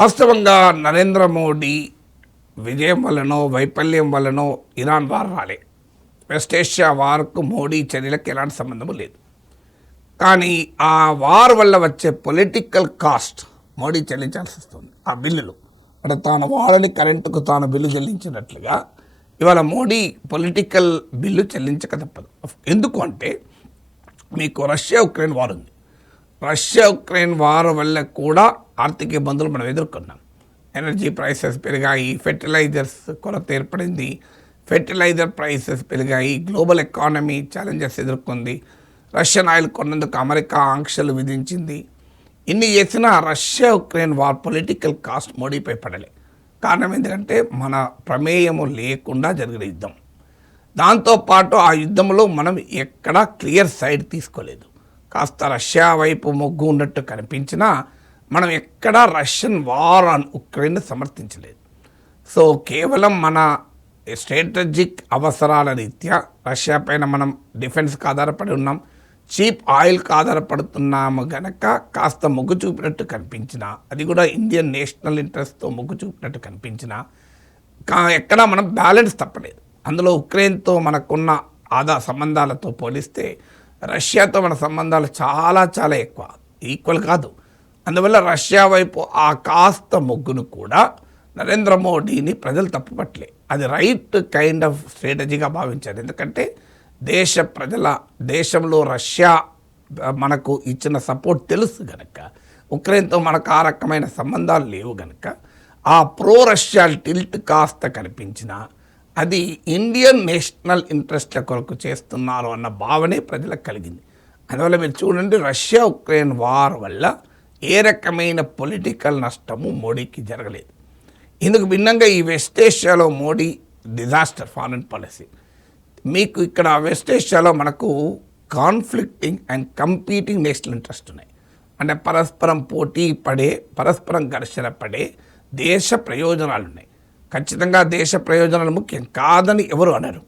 వాస్తవంగా నరేంద్ర మోడీ విజయం వల్లనో వైఫల్యం వల్లనో ఇరాన్ వార్ రాలే. వెస్ట్ ఏషియా వార్కు మోడీ చర్యలకు ఎలాంటి సంబంధము లేదు. కానీ ఆ వార్ వల్ల వచ్చే పొలిటికల్ కాస్ట్ మోడీ చెల్లించాల్సి వస్తుంది. ఆ బిల్లులు అంటే తాను వాడని కరెంటుకు తాను బిల్లు చెల్లించినట్లుగా ఇవాళ మోడీ పొలిటికల్ బిల్లు చెల్లించక తప్పదు. ఎందుకు అంటే మీకు రష్యా ఉక్రెయిన్ వార్ ఉంది. రష్యా ఉక్రెయిన్ వార్ వల్ల కూడా ఆర్థిక ఇబ్బందులు మనం ఎదుర్కొన్నాం. ఎనర్జీ ప్రైసెస్ పెరిగాయి, ఫెర్టిలైజర్స్ కొరత ఏర్పడింది, ఫెర్టిలైజర్ ప్రైసెస్ పెరిగాయి, గ్లోబల్ ఎకానమీ ఛాలెంజెస్ ఎదుర్కొంది, రష్యన్ ఆయిల్ కొన్నందుకు అమెరికా ఆంక్షలు విధించింది. ఇన్ని చేసినా Russia Ukraine war political cost మోడీపై పడలే. కారణం ఎందుకంటే మన ప్రమేయము లేకుండా జరిగిన యుద్ధం. దాంతోపాటు ఆ యుద్ధంలో మనం ఎక్కడా క్లియర్ సైడ్ తీసుకోలేదు. కాస్త రష్యా వైపు మొగ్గు ఉన్నట్టు కనిపించినా మనం ఎక్కడా రష్యన్ వార్ ఆన్ ఉక్రెయిన్ సమర్థించలేదు. సో కేవలం మన స్ట్రాటజిక్ అవసరాల రీత్యా రష్యా పైన మనం డిఫెన్స్కి ఆధారపడి ఉన్నాం, చీప్ ఆయిల్కి ఆధారపడుతున్నాము గనక కాస్త మొగ్గు చూపినట్టు కనిపించినా, అది కూడా ఇండియన్ నేషనల్ ఇంట్రెస్ట్తో మొగ్గు చూపినట్టు కనిపించినా ఎక్కడా మనం బ్యాలెన్స్ తప్పలేదు. అందులో ఉక్రెయిన్తో మనకున్న సంబంధాలతో పోలిస్తే రష్యాతో మన సంబంధాలు చాలా చాలా ఎక్కువ, ఈక్వల్ కాదు. అందువల్ల రష్యా వైపు ఆ కాస్త మొగ్గును కూడా నరేంద్ర మోడీని ప్రజలు తప్పుపట్టలే. అది రైట్ కైండ్ ఆఫ్ స్ట్రాటజీగా భావించారు. ఎందుకంటే దేశంలో రష్యా మనకు ఇచ్చిన సపోర్ట్ తెలుసు గనక, ఉక్రెయిన్తో మనకు ఆ రకమైన సంబంధాలు లేవు గనక ఆ ప్రో రష్యా టిల్ట్ కాస్త కనిపించిన అది ఇండియన్ నేషనల్ ఇంట్రెస్ట్ల కొరకు చేస్తున్నారు అన్న భావనే ప్రజలకు కలిగింది. అందువల్ల మీరు చూడండి, రష్యా ఉక్రెయిన్ వార్ వల్ల ఏ రకమైన పొలిటికల్ నష్టము మోడీకి జరగలేదు. ఇందుకు భిన్నంగా ఈ వెస్ట్ ఏషియాలో మోడీ డిజాస్టర్ ఫారెన్ పాలసీ. మీకు ఇక్కడ వెస్ట్ ఏషియాలో మనకు conflicting and competing national interest ఉన్నాయి. అంటే పరస్పరం పోటీ పడే, పరస్పరం ఘర్షణ పడే దేశ ప్రయోజనాలు ఉన్నాయి. ఖచ్చితంగా దేశ ప్రయోజనాలు ముఖ్యం కాదని ఎవరు అనరు.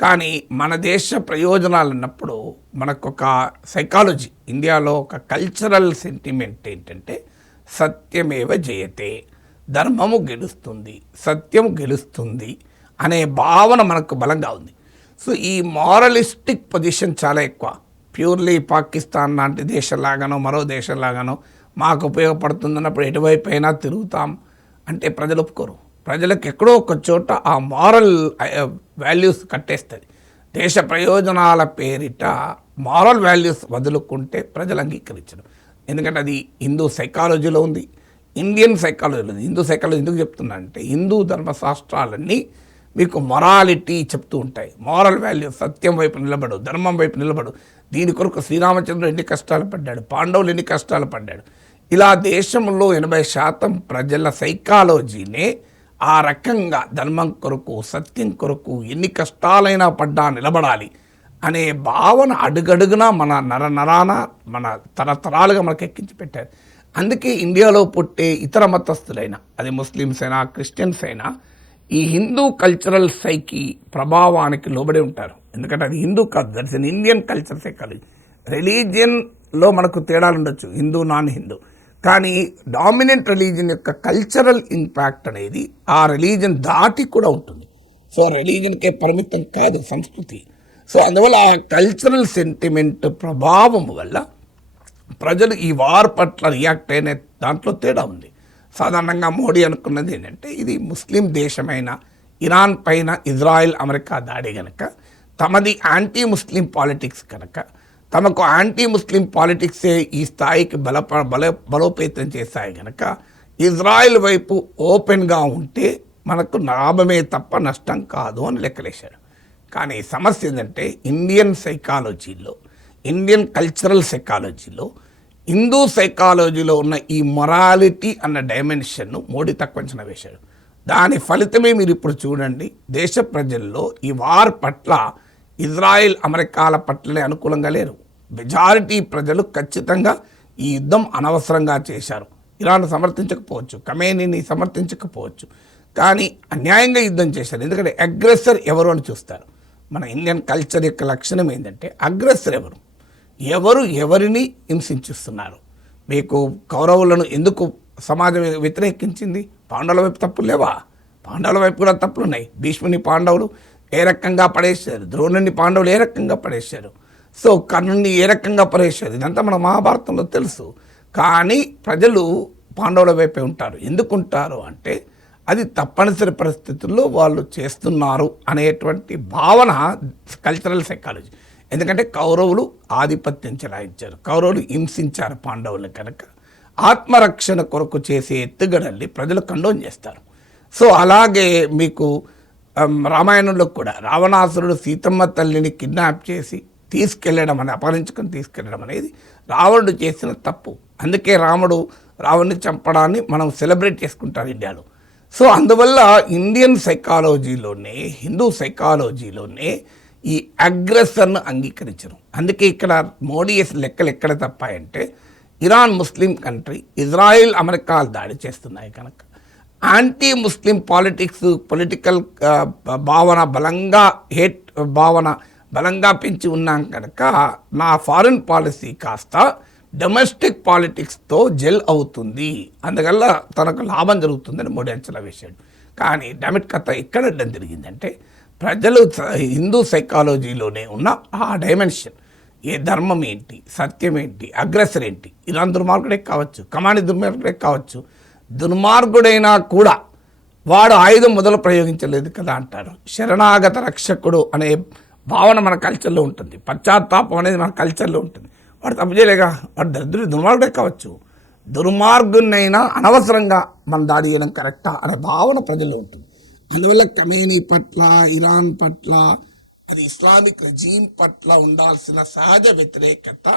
కానీ మన దేశ ప్రయోజనాలు అన్నప్పుడు మనకు ఒక సైకాలజీ, ఇండియాలో ఒక కల్చరల్ సెంటిమెంట్ ఏంటంటే సత్యమేవ జయతే, ధర్మము గెలుస్తుంది, సత్యం గెలుస్తుంది అనే భావన మనకు బలంగా ఉంది. సో ఈ మారలిస్టిక్ పొజిషన్ చాలా ఎక్కువ. ప్యూర్లీ పాకిస్తాన్ లాంటి దేశంలాగానో మరో దేశంలాగానో మాకు ఉపయోగపడుతుంది అన్నప్పుడు ఎటువైపు అయినా తిరుగుతాం అంటే ప్రజలు ఒప్పుకోరు. ప్రజలకు ఎక్కడో ఒక చోట ఆ మారల్ వాల్యూస్ కట్టేస్తుంది. దేశ ప్రయోజనాల పేరిట మారల్ వాల్యూస్ వదులుకుంటే ప్రజలు అంగీకరించరు. ఎందుకంటే అది హిందూ సైకాలజీలో ఉంది, ఇండియన్ సైకాలజీలో ఉంది. హిందూ సైకాలజీ ఎందుకు చెప్తున్నా అంటే హిందూ ధర్మశాస్త్రాలన్నీ మీకు మొరాలిటీ చెప్తూ ఉంటాయి. మారల్ వాల్యూస్, సత్యం వైపు నిలబడు, ధర్మం వైపు నిలబడు. దీని కొరకు శ్రీరామచంద్రుడు ఎన్ని కష్టాలు పడ్డాడు, పాండవులు ఎన్ని కష్టాలు పడ్డాడు. ఇలా దేశంలో 80% ప్రజల సైకాలజీనే ఆ రకంగా ధర్మం కొరకు, సత్యం కొరకు ఎన్ని కష్టాలైనా పడ్డా నిలబడాలి అనే భావన అడుగడుగునా మన నరాన మన తరతరాలుగా మనకు ఎక్కించి పెట్టారు. అందుకే ఇండియాలో పుట్టే ఇతర మతస్థులైనా, అది ముస్లిమ్స్ అయినా క్రిస్టియన్స్ అయినా, ఈ హిందూ కల్చరల్ సైకి ప్రభావానికి లోబడి ఉంటారు. ఎందుకంటే అది హిందూ కాదు, that's an Indian culture psychology. రిలీజియన్లో మనకు తేడాలు ఉండొచ్చు, హిందూ నాన్ హిందూ, కానీ డామినెంట్ రిలీజన్ యొక్క కల్చరల్ ఇంపాక్ట్ అనేది ఆ రిలీజన్ దాటి కూడా ఉంటుంది. సో రిలీజన్కే పరిమితం కాదు సంస్కృతి. సో అందువల్ల ఆ కల్చరల్ సెంటిమెంట్ ప్రభావం వల్ల ప్రజలు ఈ వార్ పట్ల రియాక్ట్ అయిన దాంట్లో తేడా ఉంది. సాధారణంగా మోడీ అనుకున్నది ఏంటంటే ఇది ముస్లిం దేశమైన ఇరాన్ పైన ఇజ్రాయెల్ అమెరికా దాడి కనుక, తమది యాంటీ ముస్లిం పాలిటిక్స్ కనుక, తమకు యాంటీ ముస్లిం పాలిటిక్సే ఈ స్థాయికి బలోపేతం చేశాయి కనుక ఇజ్రాయెల్ వైపు ఓపెన్గా ఉంటే మనకు లాభమే తప్ప నష్టం కాదు అని లెక్కలేశాడు. కానీ సమస్య ఏంటంటే ఇండియన్ సైకాలజీలో, ఇండియన్ కల్చరల్ సైకాలజీలో, హిందూ సైకాలజీలో ఉన్న ఈ మొరాలిటీ అన్న డైమెన్షన్ను మోడీ తక్కువ అంచనా వేశాడు. దాని ఫలితమే మీరు ఇప్పుడు చూడండి, దేశ ప్రజల్లో ఈ వార్ పట్ల ఇజ్రాయెల్ అమెరికాల పట్లనే అనుకూలంగా లేరు. మెజారిటీ ప్రజలు ఖచ్చితంగా ఈ యుద్ధం అనవసరంగా చేశారు. ఇరాన్ సమర్థించకపోవచ్చు, ఖమేనీని సమర్థించకపోవచ్చు, కానీ అన్యాయంగా యుద్ధం చేశారు. ఎందుకంటే అగ్రెసర్ ఎవరు అని చూస్తారు. మన ఇండియన్ కల్చర్ యొక్క లక్షణం ఏంటంటే అగ్రెసర్ ఎవరు ఎవరిని హింసించిస్తున్నారు. మీకు కౌరవులను ఎందుకు సమాజం వ్యతిరేకించింది? పాండవుల వైపు తప్పులు లేవా? పాండవుల వైపు కూడా తప్పులు ఉన్నాయి. భీష్ముని పాండవులు ఏ రకంగా పడేశారు, ద్రోణుని పాండవులు ఏ రకంగా పడేశారు, సో కర్ణుని ఏ రకంగా పడేశారు, ఇదంతా మన మహాభారతంలో తెలుసు. కానీ ప్రజలు పాండవుల వైపే ఉంటారు. ఎందుకుంటారు అంటే అది తప్పనిసరి పరిస్థితుల్లో వాళ్ళు చేస్తున్నారు అనేటువంటి భావన కల్చరల్ సైకాలజీ. ఎందుకంటే కౌరవులు ఆధిపత్యం చెలాయించారు, కౌరవులు హింసించారు పాండవులు, కనుక ఆత్మరక్షణ కొరకు చేసే ఎత్తుగడల్ని ప్రజలు కండోన్ చేస్తారు. సో అలాగే మీకు రామాయణంలో కూడా రావణాసురుడు సీతమ్మ తల్లిని కిడ్నాప్ చేసి తీసుకెళ్ళడం అపహరించుకొని తీసుకెళ్ళడం అనేది రావణుడు చేసిన తప్పు. అందుకే రావణుని చంపడాన్ని మనం సెలబ్రేట్ చేసుకుంటారు ఇండియాలో. సో అందువల్ల ఇండియన్ సైకాలజీలోనే, హిందూ సైకాలజీలోనే ఈ అగ్రెసర్ను అంగీకరించరు. అందుకే ఇక్కడ మోడీ లెక్కలు ఎక్కడ తప్పాయంటే, ఇరాన్ ముస్లిం కంట్రీ, ఇజ్రాయిల్ అమెరికాలు దాడి చేస్తున్నాయి కనుక యాంటీ ముస్లిం పొలిటికల్ భావన బలంగా, హేట్ భావన బలంగా పెంచి ఉన్నాం కనుక నా ఫారిన్ పాలసీ కాస్త డొమెస్టిక్ పాలిటిక్స్తో జెల్ అవుతుంది, అందువల్ల తనకు లాభం జరుగుతుందని మోడీ అంచనా వేశాడు. కానీ డామిట్ కథ ఎక్కడ అడ్డం జరిగిందంటే, ప్రజలు హిందూ సైకాలజీలోనే ఉన్న ఆ డైమెన్షన్, ఏ ధర్మం ఏంటి, సత్యం ఏంటి, అగ్రెసర్ ఏంటి, ఇరాన్ దుర్మార్గుడే కావచ్చు, కమాని దుర్మార్గుడే కావచ్చు, దుర్మార్గుడైనా కూడా వాడు ఆయుధం మొదలు ప్రయోగించలేదు కదా అంటారు. శరణాగత రక్షకుడు అనే భావన మన కల్చర్లో ఉంటుంది, పశ్చాత్తాపం అనేది మన కల్చర్లో ఉంటుంది. వాడు తప్పు చేయలేగా, వాడు దుర్మార్గుడే కావచ్చు, దుర్మార్గునైనా అనవసరంగా మనం దాడి చేయడం కరెక్టా అనే భావన ప్రజల్లో ఉంటుంది. అందువల్ల ఖమేనీ పట్ల, ఇరాన్ పట్ల, అది ఇస్లామిక్ రెజీమ్ పట్ల ఉండాల్సిన సహజ వ్యతిరేకత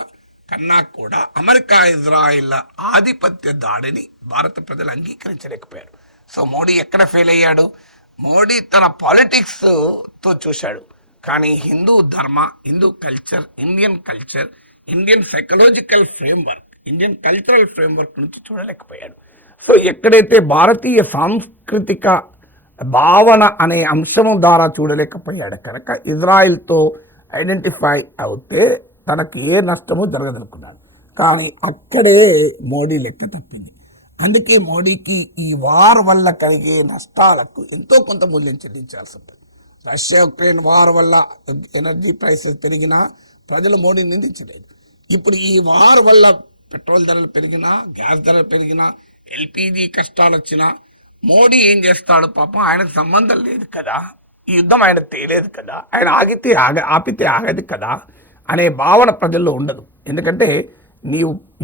కన్నా కూడా అమెరికా ఇజ్రాయిల్ ఆధిపత్య దాడిని భారత ప్రజలు అంగీకరించలేకపోయారు. సో మోడీ ఎక్కడ ఫెయిల్ అయ్యాడు? మోడీ తన పాలిటిక్స్తో చూశాడు, కానీ హిందూ ధర్మ, Hindu culture, Indian psychological framework, Indian cultural framework నుంచి చూడలేకపోయాడు. సో ఎక్కడైతే భారతీయ సాంస్కృతిక భావన అనే అంశం ద్వారా చూడలేకపోయాడు కనుక ఇజ్రాయిల్తో ఐడెంటిఫై అవుతే తనకు ఏ నష్టము జరగదనుకున్నాడు. కానీ అక్కడే మోడీ లెక్క తప్పింది. అందుకే మోడీకి ఈ వార్ వల్ల కలిగే నష్టాలకు ఎంతో కొంత మూల్యం చెల్లించాల్సి ఉంటుంది. రష్యా ఉక్రెయిన్ వార్ వల్ల ఎనర్జీ ప్రైసెస్ పెరిగినా ప్రజలు మోడీని నిందించలేదు. ఇప్పుడు ఈ వార్ వల్ల పెట్రోల్ ధరలు పెరిగినా, గ్యాస్ ధరలు పెరిగినా, ఎల్పిజి కష్టాలు వచ్చినా మోడీ ఏం చేస్తాడు? పాపం ఆయనకు సంబంధం లేదు కదా, ఈ యుద్ధం ఆయన తేలేదు కదా, ఆయన ఆపితే ఆగదు కదా అనే భావన ప్రజల్లో ఉండదు. ఎందుకంటే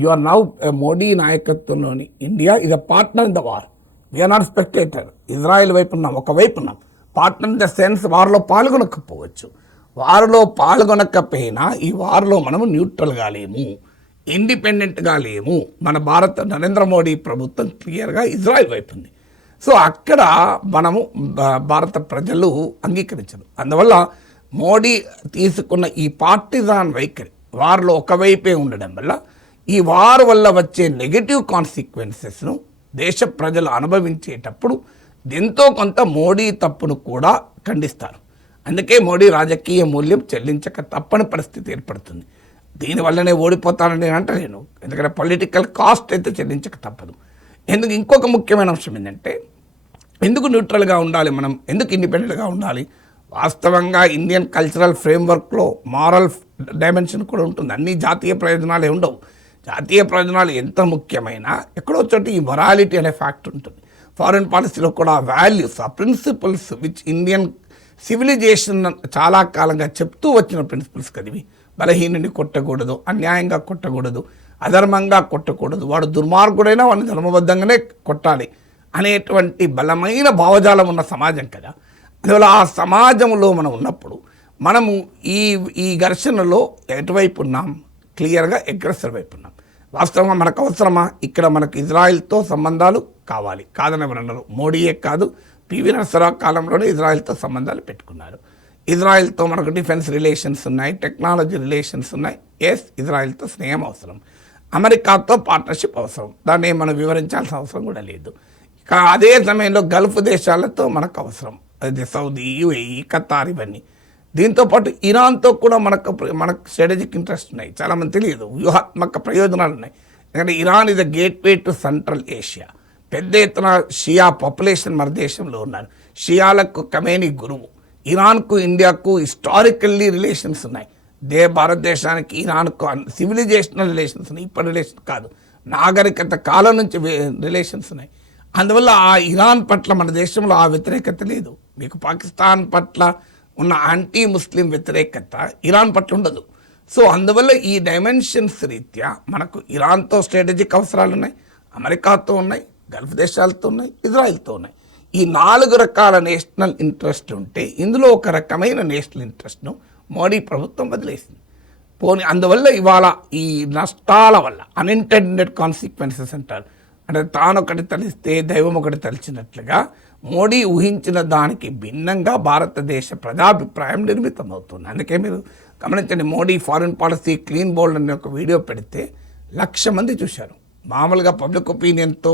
యు ఆర్ నౌ మోడీ నాయకత్వంలోని India is a partner in the war, we're not spectator. Israel వైపు ఉన్నాం, ఒకవైపు ఉన్నాం, పార్ట్నర్ ఇన్ ద సెన్స్ వారిలో పాల్గొనకపోవచ్చు. వారిలో పాల్గొనకపోయినా ఈ వారిలో మనము న్యూట్రల్గా లేము, ఇండిపెండెంట్గా లేము. మన నరేంద్ర మోడీ ప్రభుత్వం క్లియర్గా ఇజ్రాయెల్ వైపు ఉంది. సో అక్కడ మనము భారత ప్రజలు అంగీకరించరు. అందువల్ల మోడీ తీసుకున్న ఈ పార్టిజాన్ వైఖరి, వారిలో ఒకవైపే ఉండడం వల్ల ఈ వార్ వల్ల వచ్చే నెగటివ్ కాన్సిక్వెన్సెస్ను దేశ ప్రజలు అనుభవించేటప్పుడు ఎంతో కొంత మోడీ తప్పును కూడా ఖండిస్తారు. అందుకే మోడీ రాజకీయ మూల్యం చెల్లించక తప్పని పరిస్థితి ఏర్పడుతుంది. దీనివల్లనే ఓడిపోతానని నేను అంటలేను, ఎందుకంటే పొలిటికల్ కాస్ట్ అయితే చెల్లించక తప్పదు. ఇంకొక ముఖ్యమైన అంశం ఏంటంటే, ఎందుకు న్యూట్రల్గా ఉండాలి మనం, ఎందుకు ఇండిపెండెంట్గా ఉండాలి? వాస్తవంగా ఇండియన్ కల్చరల్ ఫ్రేమ్వర్క్లో మారల్ డైమెన్షన్ కూడా ఉంటుంది. అన్ని జాతీయ ప్రయోజనాలే ఉండవు. జాతీయ ప్రయోజనాలు ఎంత ముఖ్యమైనా ఎక్కడో చోట ఈ మొరాలిటీ అనే ఫ్యాక్ట్ ఉంటుంది. ఫారిన్ పాలసీలో కూడా వాల్యూస్, ఆ ప్రిన్సిపల్స్ విచ్ ఇండియన్ సివిలైజేషన్ చాలా కాలంగా చెప్తూ వచ్చిన ప్రిన్సిపల్స్ కదివి. బలహీనుని కొట్టకూడదు, అన్యాయంగా కొట్టకూడదు, అధర్మంగా కొట్టకూడదు, వాడు దుర్మార్గుడైనా వాడిని ధర్మబద్ధంగానే కొట్టాలి అనేటువంటి బలమైన భావజాలం ఉన్న సమాజం కదా. అందువల్ల ఆ సమాజంలో మనం ఉన్నప్పుడు మనము ఈ ఘర్షణలో ఎటువైపు ఉన్నాం? క్లియర్గా అగ్రెసర్ వైపు ఉన్నాం. వాస్తవంగా మనకు అవసరమా? ఇక్కడ మనకు ఇజ్రాయిల్తో సంబంధాలు కావాలి, కాదని ఎవరన్నారు? మోడీయే కాదు, పివి నరసింహరావు కాలంలోనే ఇజ్రాయిల్తో సంబంధాలు పెట్టుకున్నారు. ఇజ్రాయిల్తో మనకు డిఫెన్స్ రిలేషన్స్ ఉన్నాయి, టెక్నాలజీ రిలేషన్స్ ఉన్నాయి. ఎస్, ఇజ్రాయిల్తో స్నేహం అవసరం, అమెరికాతో పార్ట్నర్షిప్ అవసరం, దాన్ని మనం వివరించాల్సిన అవసరం కూడా లేదు. అదే సమయంలో గల్ఫ్ దేశాలతో మనకు అవసరం, అది సౌదీ, యుఏఈ, ఖతార్, ఇవన్నీ. దీంతోపాటు ఇరాన్తో కూడా మనకు స్ట్రాటజిక్ ఇంట్రెస్ట్ ఉన్నాయి, చాలామంది తెలియదు. వ్యూహాత్మక ప్రయోజనాలు ఉన్నాయి. ఎందుకంటే Iran is the gateway to central Asia. పెద్ద ఎత్తున షియా పాపులేషన్ మన దేశంలో ఉన్నారు. షియాలకు ఖమేనీ గురువు. ఇరాన్కు ఇండియాకు హిస్టారికల్లీ రిలేషన్స్ ఉన్నాయి. భారతదేశానికి ఇరాన్కు సివిలైజేషనల్ రిలేషన్స్ ఉన్నాయి. ఇప్పటి రిలేషన్ కాదు, నాగరికత కాలం నుంచి రిలేషన్స్ ఉన్నాయి. అందువల్ల ఆ ఇరాన్ పట్ల మన దేశంలో ఆ వ్యతిరేకత లేదు. మీకు పాకిస్తాన్ పట్ల ఉన్న యాంటీ ముస్లిం వ్యతిరేకత ఇరాన్ పట్ల ఉండదు. సో అందువల్ల ఈ డైమెన్షన్స్ రీత్యా మనకు ఇరాన్తో స్ట్రాటజిక్ అవసరాలు ఉన్నాయి, అమెరికాతో ఉన్నాయి, గల్ఫ్ దేశాలతో ఉన్నాయి, ఇజ్రాయిల్తో ఉన్నాయి. ఈ 4 రకాల నేషనల్ ఇంట్రెస్ట్ ఉంటే ఇందులో ఒక రకమైన నేషనల్ ఇంట్రెస్ట్ను మోడీ ప్రభుత్వం వదిలేసింది. అందువల్ల ఇవాళ ఈ నష్టాల వల్ల అన్ఇంటెండెడ్ కాన్సిక్వెన్సెస్ అంటారు, అంటే తాను ఒకటి తలిస్తే దైవం ఒకటి తలిచినట్లుగా మోడీ ఊహించిన దానికి భిన్నంగా భారతదేశ ప్రజాభిప్రాయం నిర్మితమవుతుంది. అందుకే మీరు గమనించండి, Modi foreign policy clean bold అనే ఒక వీడియో పెడితే 1,00,000 మంది చూశారు. మామూలుగా పబ్లిక్ ఒపీనియన్తో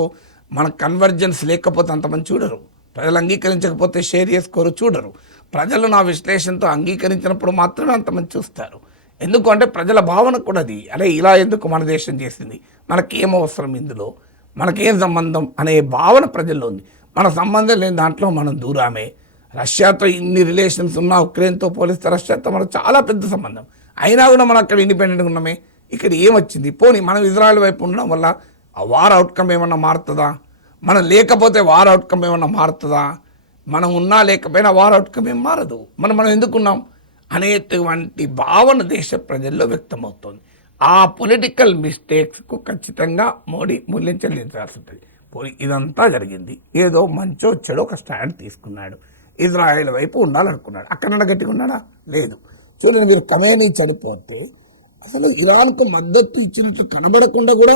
మన కన్వర్జెన్స్ లేకపోతే అంతమంది చూడరు, ప్రజలు అంగీకరించకపోతే షేర్ చేసుకోరు, చూడరు. ప్రజలు నా విశ్లేషణతో అంగీకరించినప్పుడు మాత్రమే అంతమంది చూస్తారు. ఎందుకంటే ప్రజల భావన కూడా అది, అరే ఇలా ఎందుకు మన దేశం చేసింది, మనకేం అవసరం ఇందులో, మనకేం సంబంధం అనే భావన ప్రజల్లో ఉంది. మన సంబంధం లేని దాంట్లో మనం దూరమే. రష్యాతో ఇన్ని రిలేషన్స్ ఉన్నా ఉక్రెయిన్తో పోలిస్తే రష్యాతో మనకు చాలా పెద్ద సంబంధం, అయినా కూడా మనం అక్కడ ఇండిపెండెంట్గా ఉన్నామే. ఇక్కడ ఏమొచ్చింది? పోనీ మనం ఇజ్రాయెల్ వైపు ఉండడం వల్ల ఆ వార్ అవుట్కమ్ ఏమన్నా మారుతుందా? మనం లేకపోతే వార్ అవుట్కమ్ ఏమన్నా మారుతుందా? మనం ఉన్నా లేకపోయినా వార్ అవుట్కమ్ ఏం మారదు. మనం ఎందుకున్నాం అనేటువంటి భావన దేశ ప్రజల్లో వ్యక్తమవుతుంది. ఆ పొలిటికల్ మిస్టేక్స్కు ఖచ్చితంగా మోడీ మూల్యం చెల్లించాల్సి ఉంటుంది. పోయి ఇదంతా జరిగింది, ఏదో మంచో చెడో ఒక స్టాండ్ తీసుకున్నాడు, ఇజ్రాయెల్ వైపు ఉండాలనుకున్నాడు. అక్కడ గట్టిగా ఉన్నాడా? లేదు. చూడండి, మీరు ఖమేనీ చనిపోతే అసలు ఇరాన్కు మద్దతు ఇచ్చినట్లు కనబడకుండా కూడా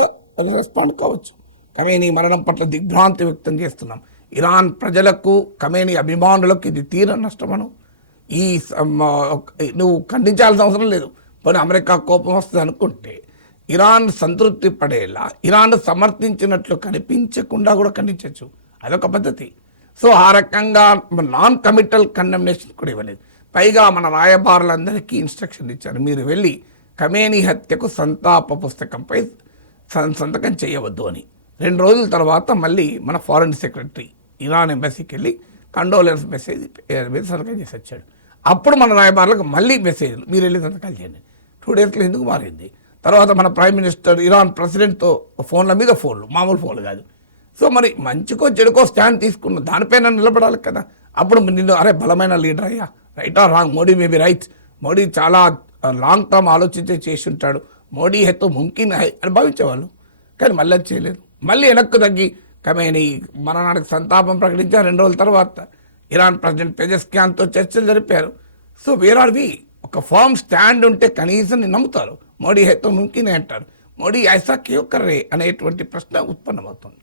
రెస్పాండ్ కావచ్చు. ఖమేనీ మరణం పట్ల దిగ్భ్రాంతి వ్యక్తం చేస్తున్నాం. ఇరాన్ ప్రజలకు, ఖమేనీ అభిమానులకు ఇది తీర నష్టమను నువ్వు ఖండించాల్సిన అవసరం లేదు. పోనీ అమెరికా కోపం వస్తుంది అనుకుంటే ఇరాన్ సంతృప్తి పడేలా ఇరాన్ సమర్థించినట్లు కనిపించకుండా కూడా ఖండించవచ్చు, అదొక పద్ధతి. సో ఆ రకంగా నాన్ కమిటల్ కండెమ్నేషన్ కూడా ఇవ్వలేదు. పైగా మన రాయబారులందరికీ ఇన్స్ట్రక్షన్ ఇచ్చారు, మీరు వెళ్ళి ఖమేనీ హత్యకు సంతాప పుస్తకంపై సంతకం చేయవద్దు అని. 2 రోజుల తర్వాత మళ్ళీ మన ఫారెన్ సెక్రటరీ ఇరాన్ ఎంబసీకి వెళ్ళి కండోలెన్స్ మెసేజ్ మీద సంతకం చేసి వచ్చాడు. అప్పుడు మన రాయబారులకు మళ్ళీ మెసేజ్లు, మీరు వెళ్ళి సంతకాలు చేయండి. 2 డేస్లో ఎందుకు మారింది? తర్వాత మన ప్రైమ్ మినిస్టర్ ఇరాన్ ప్రెసిడెంట్తో ఫోన్ల మీద ఫోన్లు, మామూలు ఫోన్లు కాదు. సో మరి మంచికో చెడుకో స్టాండ్ తీసుకున్న దానిపైన నిలబడాలి కదా. అప్పుడు నిన్ను అరే బలమైన లీడర్ అయ్యా, right are wrong, Modi may be right, Modi చాలా లాంగ్ టర్మ్ ఆలోచించే చేసి ఉంటాడు, మోడీ హెతో ముంకిన్ హై అని భావించేవాళ్ళు. కానీ మళ్ళీ చేయలేదు, మళ్ళీ వెనక్కు తగ్గి ఖమేనీ మరణానికి సంతాపం ప్రకటించారు. 2 రోజుల తర్వాత ఇరాన్ ప్రెసిడెంట్ పెజెస్కియాన్తో చర్చలు జరిపారు. So where are we? ఒక ఫర్మ్ స్టాండ్ ఉంటే కనీసం నమ్ముతారు. మోడీ హెతో ముంకిన్ అంటారు, మోడీ ఐసా క్యూ కర్రే అనేటువంటి ప్రశ్న ఉత్పన్నమవుతుంది.